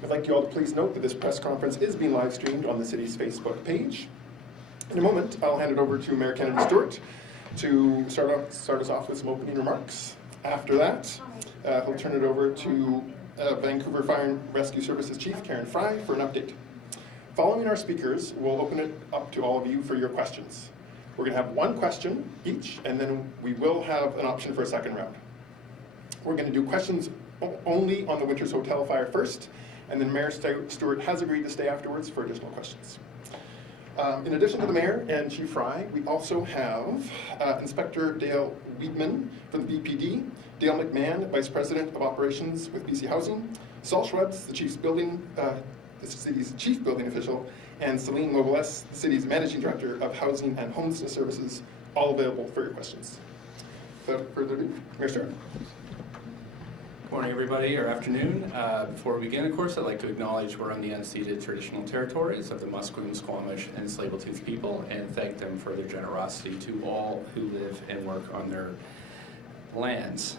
I'd like you all to please note that this press conference is being live streamed on the city's Facebook page. In a moment, I'll hand it over to Mayor Kennedy Stewart to start us off with some opening remarks. After that, he'll turn it over to Vancouver Fire and Rescue Services Chief Karen Fry for an update. Following our speakers, we'll open it up to all of you for your questions. We're going to have one question each, and then we will have an option for a second round. We're going to do questions only on the Winters Hotel fire first, and then Mayor Stewart has agreed to stay afterwards for additional questions. In addition to the Mayor and Chief Fry, we also have Inspector Dale Weedman from the BPD, Dale McMahon, Vice President of Operations with BC Housing, Saul Schwebs, the city's Chief Building Official, and Celine Mobiles, the city's Managing Director of Housing and Homelessness Services, all available for your questions. Without further ado, Mayor Stewart. Good morning, everybody, or afternoon. Before we begin, of course, I'd like to acknowledge we're on the unceded traditional territories of the Musqueam, Squamish, and Tsleil-Waututh people, and thank them for their generosity to all who live and work on their lands.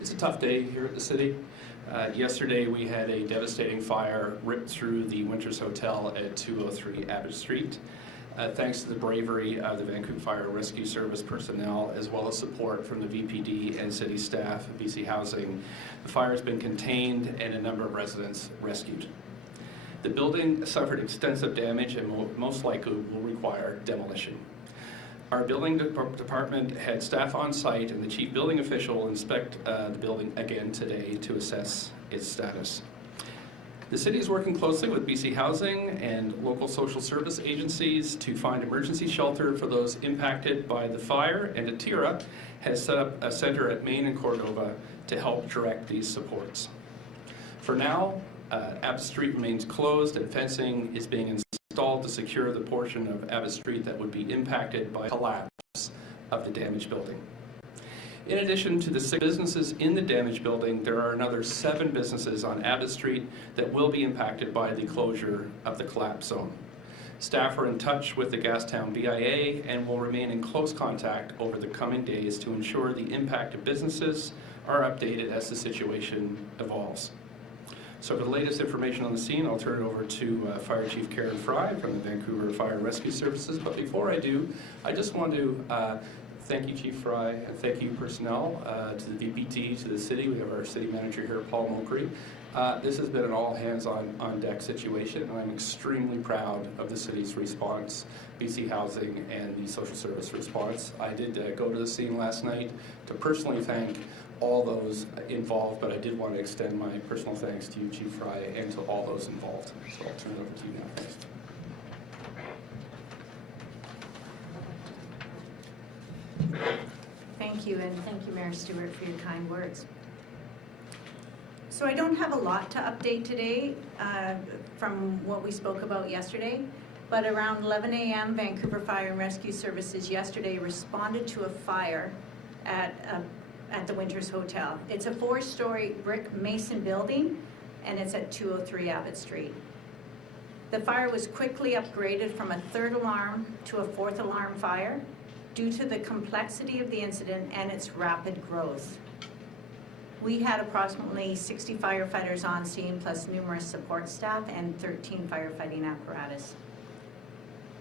It's a tough day here at the city. Yesterday, we had a devastating fire rip through the Winters Hotel at 203 Abbott Street. Thanks to the bravery of the Vancouver Fire and Rescue Service personnel, as well as support from the VPD and city staff of BC Housing, the fire has been contained and a number of residents rescued. The building suffered extensive damage and most likely will require demolition. Our building department had staff on site, and the chief building official will inspect the building again today to assess its status. The city is working closely with BC Housing and local social service agencies to find emergency shelter for those impacted by the fire, and Atira has set up a center at Main and Cordova to help direct these supports. For now, Abbott Street remains closed and fencing is being installed to secure the portion of Abbott Street that would be impacted by collapse of the damaged building. In addition to the 6 businesses in the damaged building, there are another 7 businesses on Abbott Street that will be impacted by the closure of the collapse zone. Staff are in touch with the Gastown BIA and will remain in close contact over the coming days to ensure the impacted businesses are updated as the situation evolves. So for the latest information on the scene, I'll turn it over to Fire Chief Karen Fry from the Vancouver Fire and Rescue Services. But before I do, I just want to thank you, Chief Fry, and thank you, personnel, to the VPT, to the city. We have our city manager here, Paul Mokry. This has been an all-hands-on-deck situation, and I'm extremely proud of the city's response, BC Housing, and the social service response. I did go to the scene last night to personally thank all those involved, but I did want to extend my personal thanks to you, Chief Fry, and to all those involved. So I'll turn it over to you now. Thanks. Thank you, and thank you, Mayor Stewart, for your kind words. So I don't have a lot to update today from what we spoke about yesterday, but around 11 a.m., Vancouver Fire and Rescue Services yesterday responded to a fire at the Winters Hotel. It's a 4-story brick mason building, and it's at 203 Abbott Street. The fire was quickly upgraded from a 3rd alarm to a 4th alarm fire, due to the complexity of the incident and its rapid growth. We had approximately 60 firefighters on scene, plus numerous support staff and 13 firefighting apparatus.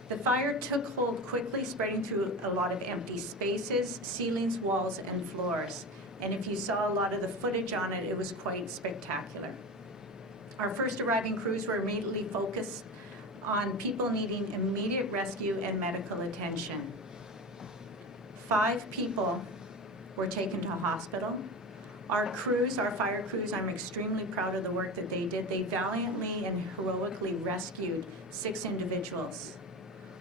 The fire took hold quickly, spreading through a lot of empty spaces, ceilings, walls, and floors. And if you saw a lot of the footage on it, it was quite spectacular. Our first arriving crews were immediately focused on people needing immediate rescue and medical attention. 5 people were taken to hospital. Our crews, our fire crews, I'm extremely proud of the work that they did. They valiantly and heroically rescued 6 individuals.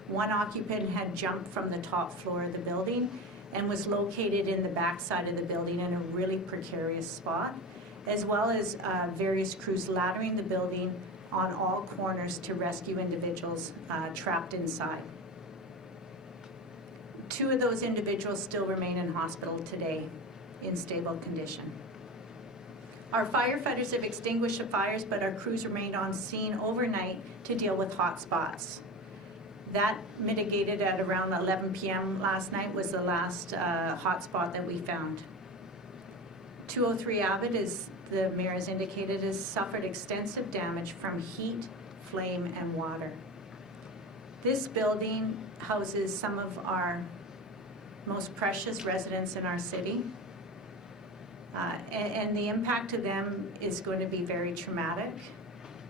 1 occupant had jumped from the top floor of the building and was located in the back side of the building in a really precarious spot, as well as various crews laddering the building on all corners to rescue individuals trapped inside. 2 of those individuals still remain in hospital today in stable condition. Our firefighters have extinguished the fires, but our crews remained on scene overnight to deal with hot spots. That mitigated at around 11 p.m. last night was the last hot spot that we found. 203 Abbott is the mayor has indicated, has suffered extensive damage from heat, flame, and water. This building houses some of our most precious residents in our city. And the impact to them is going to be very traumatic.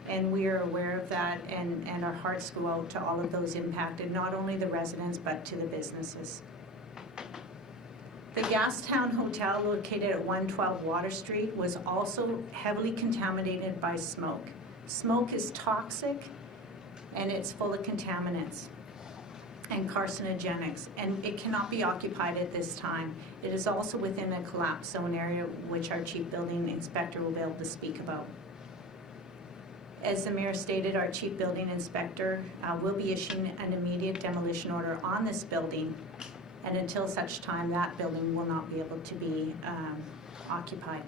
And we are aware of that, and our hearts go out to all of those impacted, not only the residents, but to the businesses. The Gastown Hotel, located at 112 Water Street, was also heavily contaminated by smoke. Smoke is toxic, and it's full of contaminants and carcinogenics, and it cannot be occupied at this time. It is also within a collapse zone area, which our chief building inspector will be able to speak about. As the mayor stated, our chief building inspector will be issuing an immediate demolition order on this building, and until such time, that building will not be able to be occupied.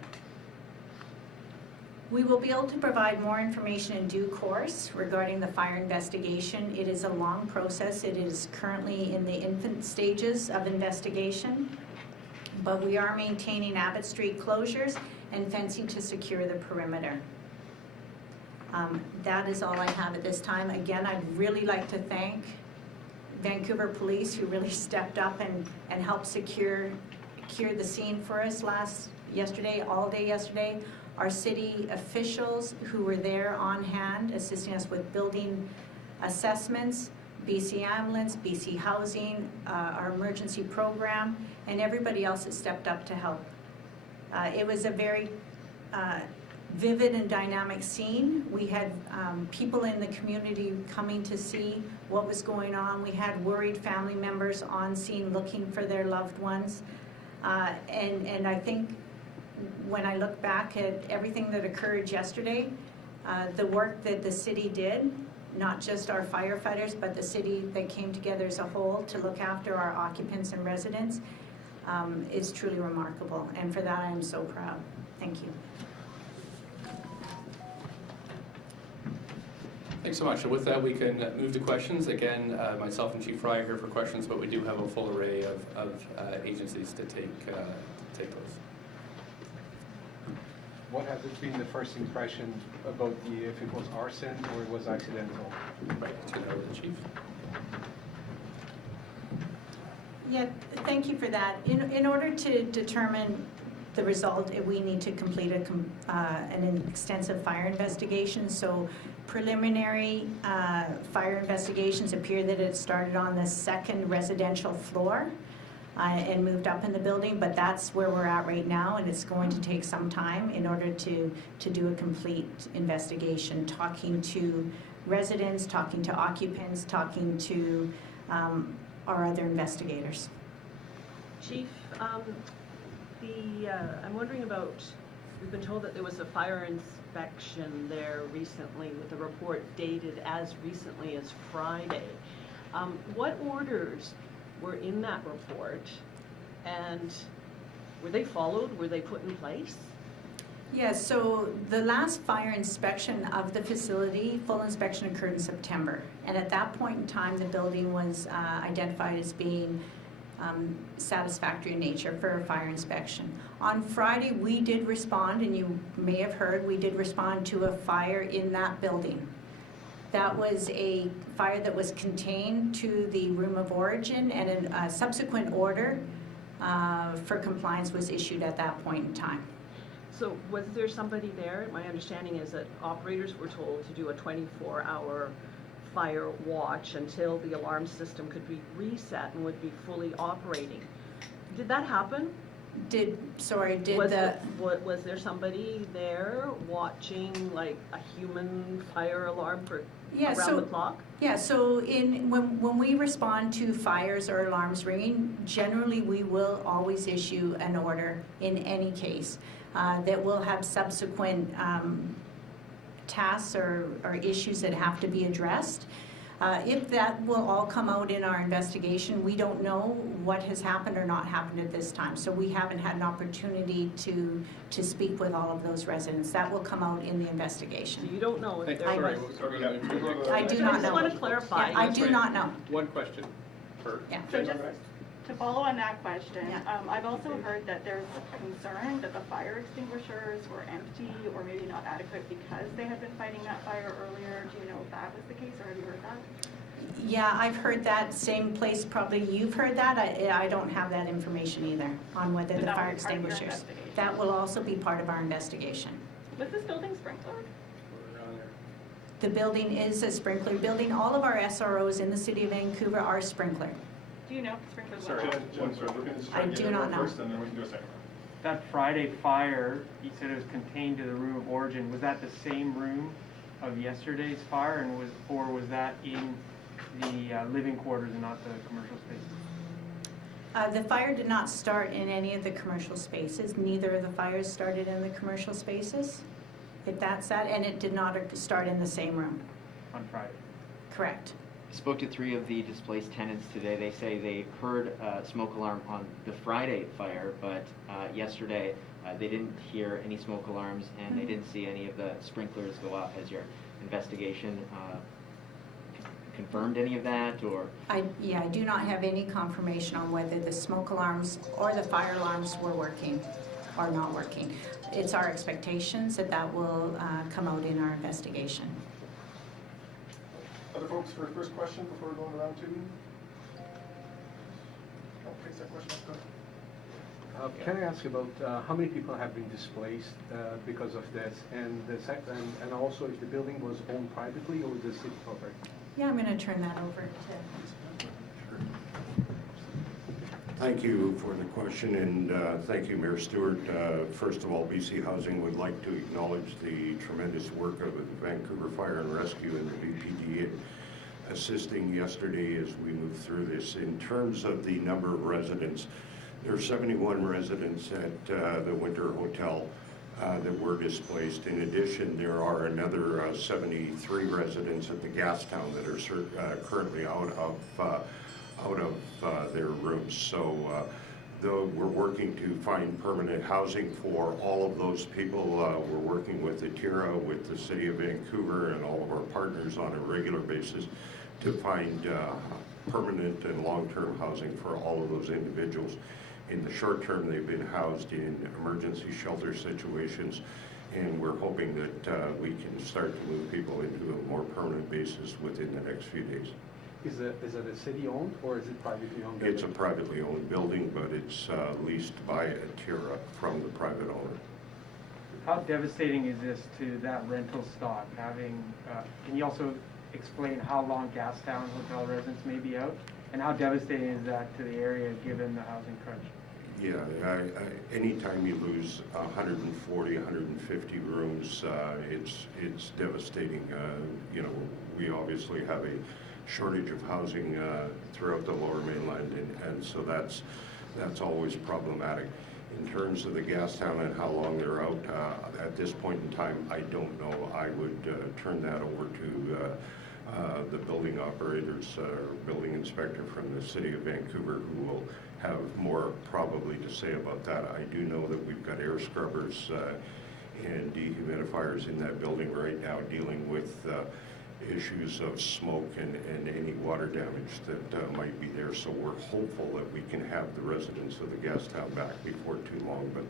We will be able to provide more information in due course regarding the fire investigation. It is a long process. It is currently in the infant stages of investigation, but we are maintaining Abbott Street closures and fencing to secure the perimeter. That is all I have at this time. Again, I'd really like to thank Vancouver Police, who really stepped up and helped secure the scene for us yesterday, all day yesterday. Our city officials who were there on hand, assisting us with building assessments, BC Ambulance, BC Housing, our emergency program, and everybody else that stepped up to help. It was a very vivid and dynamic scene. We had people in the community coming to see what was going on. We had worried family members on scene looking for their loved ones. And I think when I look back at everything that occurred yesterday, the work that the city did, not just our firefighters, but the city that came together as a whole to look after our occupants and residents, is truly remarkable. And for that, I am so proud. Thank you. Thanks so much. And with that, we can move to questions. Again, myself and Chief Fry are here for questions, but we do have a full array of agencies to take those. What has been the first impression about if it was arson or it was accidental? Right, turn it over to the Chief. Yeah, thank you for that. In order to determine the result, we need to complete an extensive fire investigation. So preliminary fire investigations appear that it started on the second residential floor and moved up in the building, but that's where we're at right now, and it's going to take some time in order to do a complete investigation, talking to residents, talking to occupants, talking to our other investigators. Chief, I'm wondering about, we've been told that there was a fire inspection there recently with a report dated as recently as Friday. What orders were in that report, and were they followed? Were they put in place? Yes, so the last fire inspection of the facility, full inspection occurred in September. And at that point in time, the building was identified as being satisfactory in nature for a fire inspection. On Friday, we did respond, and you may have heard, we did respond to a fire in that building. That was a fire that was contained to the room of origin, and a subsequent order for compliance was issued at that point in time. So was there somebody there? My understanding is that operators were told to do a 24-hour fire watch until the alarm system could be reset and would be fully operating. Did that happen? Was there somebody there watching, like a human fire alarm for around the clock? Yeah, so when we respond to fires or alarms ringing, generally we will always issue an order in any case that will have subsequent tasks or issues that have to be addressed. If that will all come out in our investigation, we don't know what has happened or not happened at this time. So we haven't had an opportunity to speak with all of those residents. That will come out in the investigation. So you don't know if there was... I do not know. I just want to clarify. Yeah, I do not know. One question. Yeah. So just, To follow on that question, Yeah. I've also heard that there's concern that the fire extinguishers were empty or maybe not adequate because they had been fighting that fire earlier. Do you know if that was the case, or have you heard that? Yeah, I've heard that, same place probably you've heard that. I don't have that information either on whether But the that fire will be part of your extinguishers. investigation. That will also be part of our investigation. Was this building sprinklered? The building is a sprinkler building. All of our SROs in the city of Vancouver are sprinkler. Do you know if the sprinklers Sorry, were? Jen, sorry, we're gonna just try I to get do it not out know. first, and then we can do a second round. That Friday fire, you said it was contained to the room of origin. Was that the same room of yesterday's fire, and was that in the living quarters and not the commercial spaces? The fire did not start in any of the commercial spaces. Neither of the fires started in the commercial spaces. If that's that, and it did not start in the same room. On Friday. Correct. I spoke to 3 of the displaced tenants today. They say they heard a smoke alarm on the Friday fire, but yesterday they didn't hear any smoke alarms and they didn't see any of the sprinklers go off. Has your investigation confirmed any of that, or? I do not have any confirmation on whether the smoke alarms or the fire alarms were working or not working. It's our expectations that that will come out in our investigation. Other folks for a first question before going to round 2? Oh, please, that question. Go ahead. Can I ask about how many people have been displaced because of this, and and also if the building was owned privately or was the city property? Yeah, I'm going to turn that over to. Thank you for the question, and thank you, Mayor Stewart. First of all, BC Housing would like to acknowledge the tremendous work of the Vancouver Fire and Rescue and the VPD in assisting yesterday as we move through this. In terms of the number of residents, there are 71 residents at the Winter Hotel that were displaced. In addition, there are another 73 residents at the Gastown that are currently out of their rooms. So though we're working to find permanent housing for all of those people, we're working with Atira, with the City of Vancouver and all of our partners on a regular basis to find permanent and long-term housing for all of those individuals. In the short term, they've been housed in emergency shelter situations, and we're hoping that we can start to move people into a more permanent basis within the next few days. Is it a city-owned or is it privately owned? It's a privately owned building, but it's leased by Atira from the private owner. How devastating is this to that rental stock? Can you also explain how long Gastown hotel residents may be out? And how devastating is that to the area given the housing crunch? Yeah, anytime you lose 140, 150 rooms, it's devastating. You know, we obviously have a shortage of housing throughout the Lower Mainland, and so that's always problematic. In terms of the Gastown and how long they're out, at this point in time, I don't know. I would turn that over to the building operators or building inspector from the City of Vancouver, who will have more probably to say about that. I do know that we've got air scrubbers and dehumidifiers in that building right now dealing with issues of smoke and any water damage that might be there. So we're hopeful that we can have the residents of the Gastown back before too long, but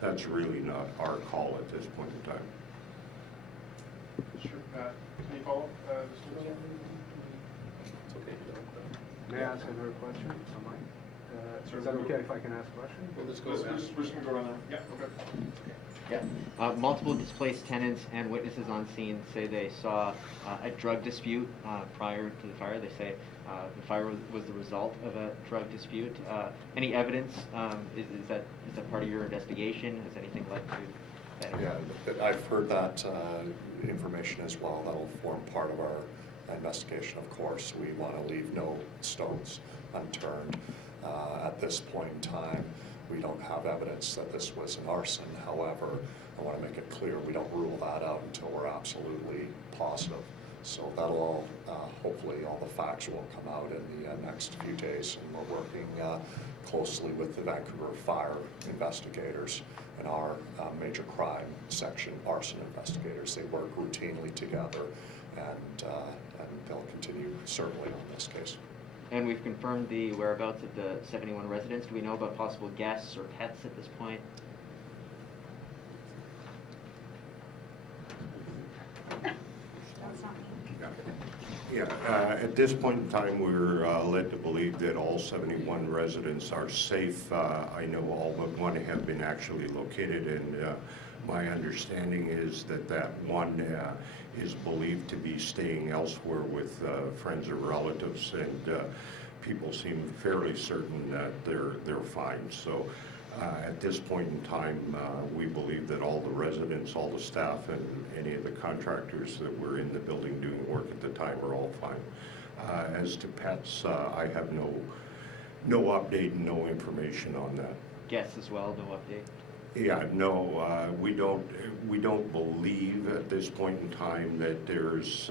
that's really not our call at this point in time. Sure. Any follow-up? It's okay. May I ask another question? Am I? Is that okay if I can ask a question? We're just going to go around that. Yeah, okay. Yeah. Multiple displaced tenants and witnesses on scene say they saw a drug dispute prior to the fire. They say the fire was the result of a drug dispute. Any evidence? Is that part of your investigation? Has anything led to that? Yeah, I've heard that information as well. That'll form part of our investigation, of course. We want to leave no stones unturned. At this point in time, we don't have evidence that this was an arson. However, I want to make it clear we don't rule that out until we're absolutely positive. So that'll all, hopefully all the facts will come out in the next few days, and we're working closely with the Vancouver fire investigators and our major crime section arson investigators. They work routinely together, and they'll continue certainly on this case. And we've confirmed the whereabouts of the 71 residents. Do we know about possible guests or pets at this point? That's not me. Yeah, at this point in time, we're led to believe that all 71 residents are safe. I know all but one have been actually located, and my understanding is that that one is believed to be staying elsewhere with friends or relatives, and people seem fairly certain that they're fine. So at this point in time, we believe that all the residents, all the staff, and any of the contractors that were in the building doing work at the time are all fine. As to pets, I have no update and no information on that. Guests as well, no update? Yeah, no, we don't believe at this point in time that there's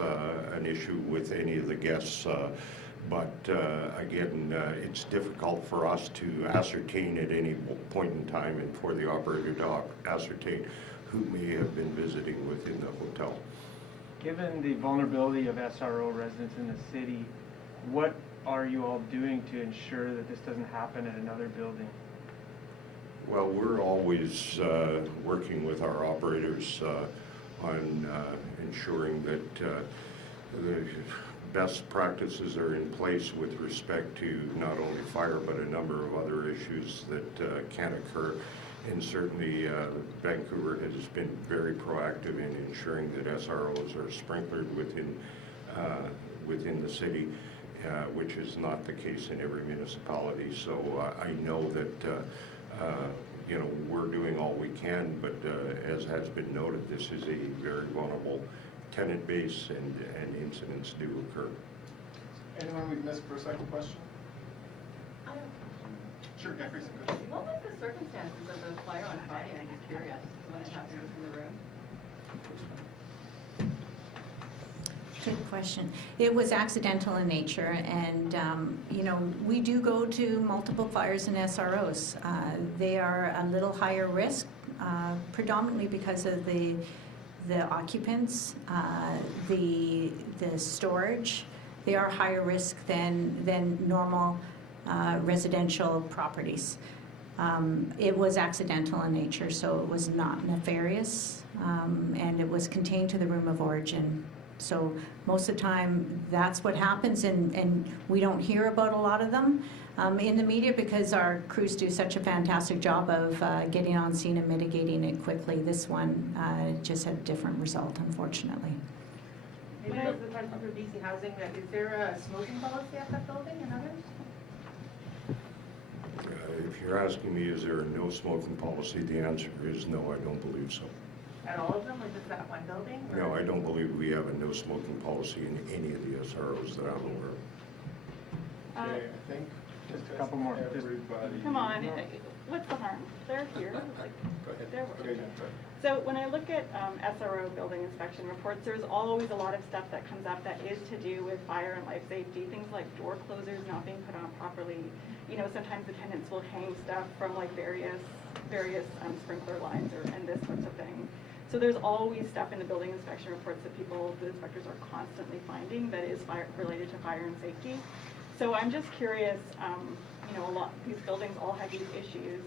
an issue with any of the guests. But again, it's difficult for us to ascertain at any point in time and for the operator to ascertain who may have been visiting within the hotel. Given the vulnerability of SRO residents in the city, what are you all doing to ensure that this doesn't happen at another building? Well, we're always working with our operators on ensuring that the best practices are in place with respect to not only fire but a number of other issues that can occur. And certainly Vancouver has been very proactive in ensuring that SROs are sprinklered within the city, which is not the case in every municipality. So I know that you know, we're doing all we can, but as has been noted, this is a very vulnerable tenant base, and incidents do occur. Anyone we've missed for a second question? I have a question. Sure, Jeffrey. Good. What was the circumstances of the fire on Friday? I'm just curious when it happened in the room. Good question. It was accidental in nature, and you know, we do go to multiple fires and SROs. They are a little higher risk, predominantly because of the occupants, the storage. They are higher risk than normal residential properties. It was accidental in nature, so it was not nefarious, and it was contained to the room of origin. So most of the time, that's what happens, and we don't hear about a lot of them in the media because our crews do such a fantastic job of getting on scene and mitigating it quickly. This one just had a different result, unfortunately. Maybe as the president for BC Housing, is there a smoking policy at that building and others? If you're asking me, is there a no smoking policy, the answer is no, I don't believe so. At all of them, or just that one building? Or? No, I don't believe we have a no smoking policy in any of the SROs that I'm aware of. Okay, I think Just a couple more. Just- everybody. Come on, what's the harm? They're here, like, Go ahead. they're Okay, Jennifer. So when I look at SRO building inspection reports, there's always a lot of stuff that comes up that is to do with fire and life safety, things like door closers not being put on properly. You know, sometimes the tenants will hang stuff from like various sprinkler lines and this sorts of thing. So there's always stuff in the building inspection reports that the inspectors are constantly finding that is related to fire and safety. So I'm just curious, you know, these buildings all have these issues.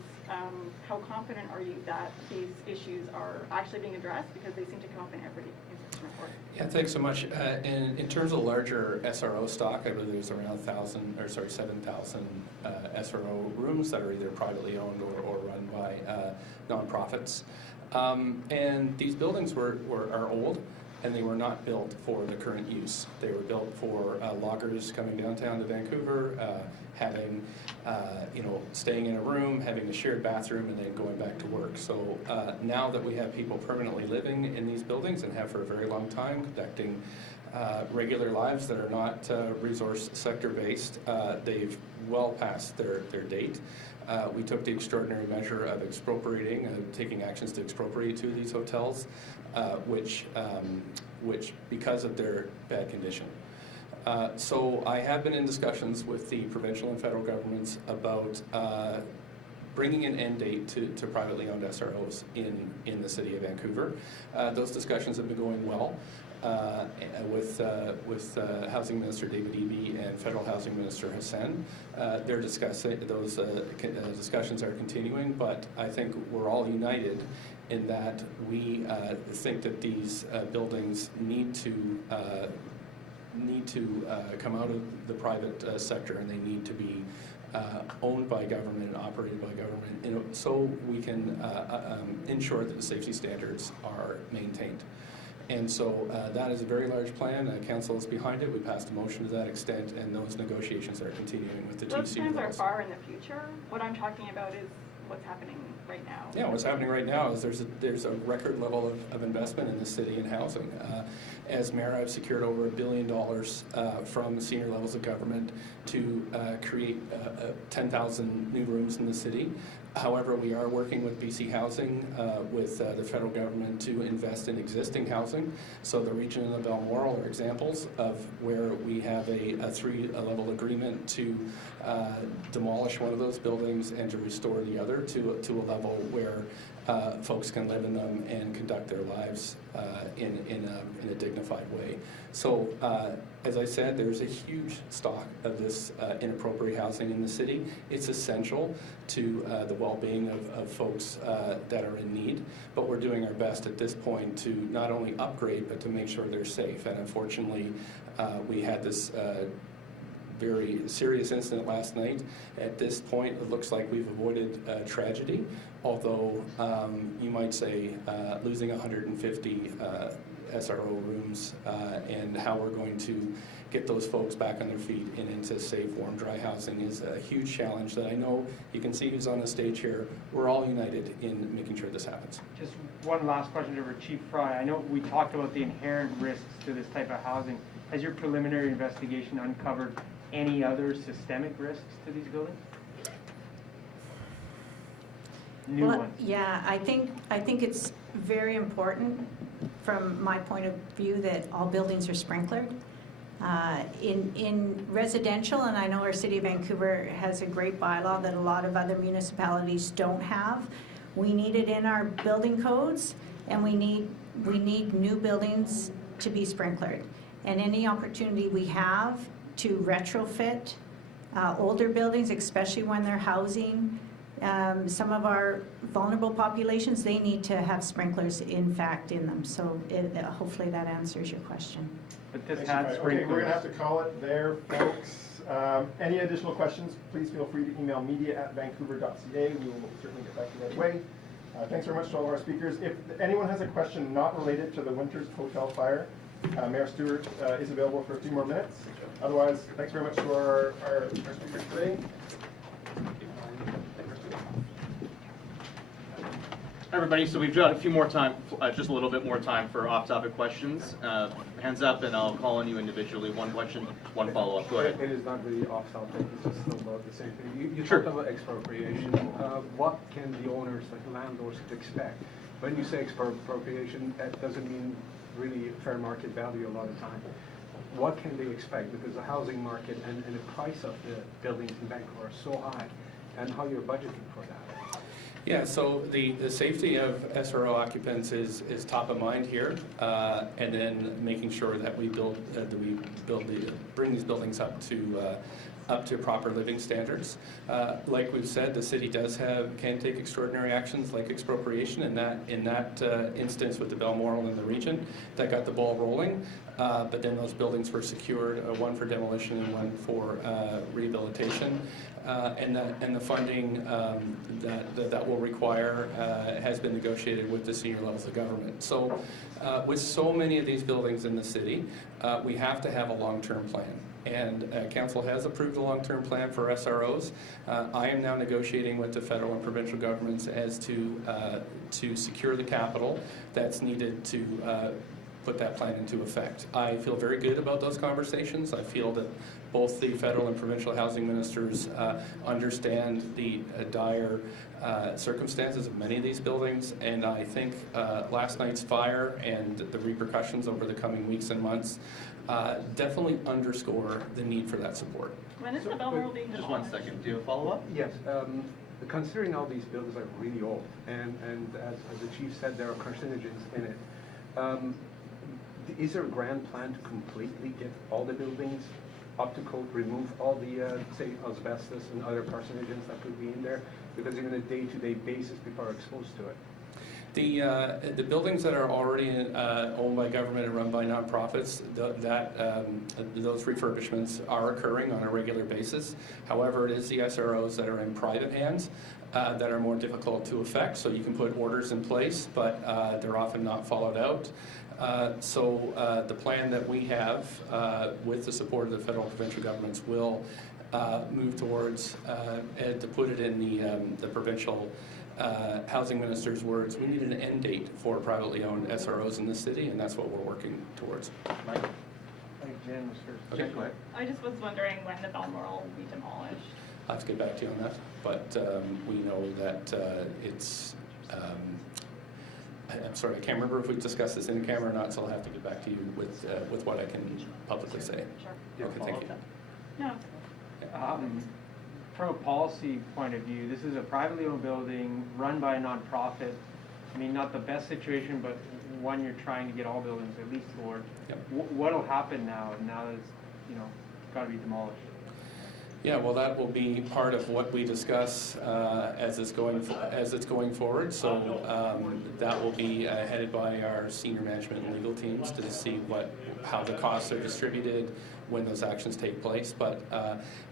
How confident are you that these issues are actually being addressed? Because they seem to come up in every inspection report. Yeah, thanks so much. In terms of larger SRO stock, I believe there's around 7,000 SRO rooms that are either privately owned or run by nonprofits. And these buildings are old, and they were not built for the current use. They were built for loggers coming downtown to Vancouver, having, staying in a room, having a shared bathroom, and then going back to work. So now that we have people permanently living in these buildings and have for a very long time, conducting regular lives that are not resource sector based, they've well past their date. We took the extraordinary measure of expropriating, taking actions to expropriate two of these hotels, which because of their bad condition. So I have been in discussions with the provincial and federal governments about bringing an end date to privately owned SROs in the city of Vancouver. Those discussions have been going well. with Housing Minister David Eby and Federal Housing Minister Hassan. They're discussing, those discussions are continuing, but I think we're all united in that we think that these buildings need to come out of the private sector, and they need to be owned by government and operated by government, so we can ensure that the safety standards are maintained. And so that is a very large plan. Council is behind it. We passed a motion to that extent, and those negotiations are continuing with the Those TC. plans are far in the future. What I'm talking about is what's happening right now. Yeah, what's happening right now is there's a record level of investment in the city in housing. As mayor, I've secured over $1 billion from senior levels of government to create 10,000 new rooms in the city. However, we are working with BC Housing, with the federal government to invest in existing housing. So the region and the Balmoral are examples of where we have a three-level agreement to demolish one of those buildings and to restore the other to a level where folks can live in them and conduct their lives in a dignified way. So, as I said, there's a huge stock of this inappropriate housing in the city. It's essential to the well-being of folks that are in need, but we're doing our best at this point to not only upgrade, but to make sure they're safe. And unfortunately, we had this very serious incident last night. At this point, it looks like we've avoided tragedy, although you might say losing 150 SRO rooms and how we're going to get those folks back on their feet and into safe, warm, dry housing is a huge challenge that I know you can see who's on the stage here. We're all united in making sure this happens. Just one last question over Chief Fry. I know we talked about the inherent risks to this type of housing. Has your preliminary investigation uncovered any other systemic risks to these buildings? New Well, ones? yeah, I think it's very important from my point of view that all buildings are sprinklered. In residential, and I know our city of Vancouver has a great bylaw that a lot of other municipalities don't have. We need it in our building codes, and we need new buildings to be sprinklered. And any opportunity we have to retrofit older buildings, especially when they're housing some of our vulnerable populations, they need to have sprinklers in fact in them. So hopefully that answers your question. But this Thanks, had Mike. Okay, sprinklers. we're going to have to call it there, folks. Any additional questions, please feel free to email media@vancouver.ca. We will certainly get back to you right away. Thanks very much to all of our speakers. If anyone has a question not related to the Winters Hotel fire, Mayor Stewart is available for a few more minutes. Otherwise, thanks very much to our speakers today. Hi everybody, so we've got a few more time, just a little bit more time for off-topic questions. Hands up and I'll call on you individually. One question, one follow-up. Go ahead. It is not really off-topic, it's just still about the same thing. You Sure. talked about expropriation. What can the owners, like landlords, expect? When you say expropriation, that doesn't mean really fair market value a lot of time. What can they expect? Because the housing market and the price of the buildings in Vancouver are so high, and how you're budgeting for that. Yeah, so the safety of SRO occupants is top of mind here, and then making sure that we bring these buildings up to proper living standards. Like we've said, the city can take extraordinary actions like expropriation. In that instance with the Balmoral in the region, that got the ball rolling. But then those buildings were secured, one for demolition and one for rehabilitation. And the funding that will require has been negotiated with the senior levels of government. So with so many of these buildings in the city, we have to have a long-term plan. And Council has approved a long-term plan for SROs. I am now negotiating with the federal and provincial governments as to secure the capital that's needed to put that plan into effect. I feel very good about those conversations. I feel that both the federal and provincial housing ministers understand the dire circumstances of many of these buildings, and I think last night's fire and the repercussions over the coming weeks and months definitely underscore the need for that support. When is the Balmoral being Just one second. Do you have a follow-up? Yes, considering all these buildings are really old, and as the chief said, there are carcinogens in it. Is there a grand plan to completely get all the buildings up to code, remove all the, say, asbestos and other carcinogens that could be in there? Because on a day-to-day basis, people are exposed to it. The buildings that are already owned by government and run by nonprofits, those refurbishments are occurring on a regular basis. However, it is the SROs that are in private hands that are more difficult to affect. So you can put orders in place, but they're often not followed out. So the plan that we have, with the support of the federal and provincial governments, will move towards and to put it in the provincial housing minister's words. We need an end date for privately owned SROs in the city, and that's what we're working towards. Mike? I think Jen was first. Okay, go ahead. I just was wondering when the Balmoral will be demolished. I'll have to get back to you on that, but we know that it's, I'm sorry, I can't remember if we discussed this in camera or not, so I'll have to get back to you with what I can publicly say. Sure. Okay, thank you. No. From a policy point of view, this is a privately owned building run by a nonprofit. I mean, not the best situation, but one you're trying to get all buildings at least floored. Yep. What'll happen now that it's, got to be demolished? Yeah, well, that will be part of what we discuss as it's going forward. So that will be headed by our senior management and legal teams to see how the costs are distributed when those actions take place. But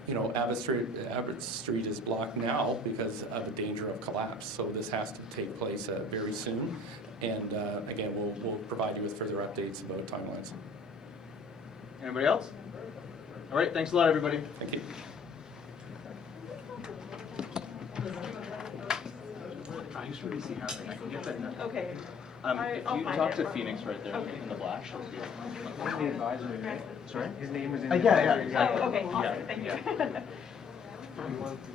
Abbott Street is blocked now because of a danger of collapse. So this has to take place very soon. And again, we'll provide you with further updates about timelines. Anybody else? All right, thanks a lot, everybody. Thank you. I used to really see housing. I can get that. Okay. If I'll you find talk it. to Phoenix right there Okay. in the black, she'll be He's the advisory, right? Sorry? His name was in. Yeah, exactly. Oh, okay, awesome, Yeah, thank you. yeah. You want to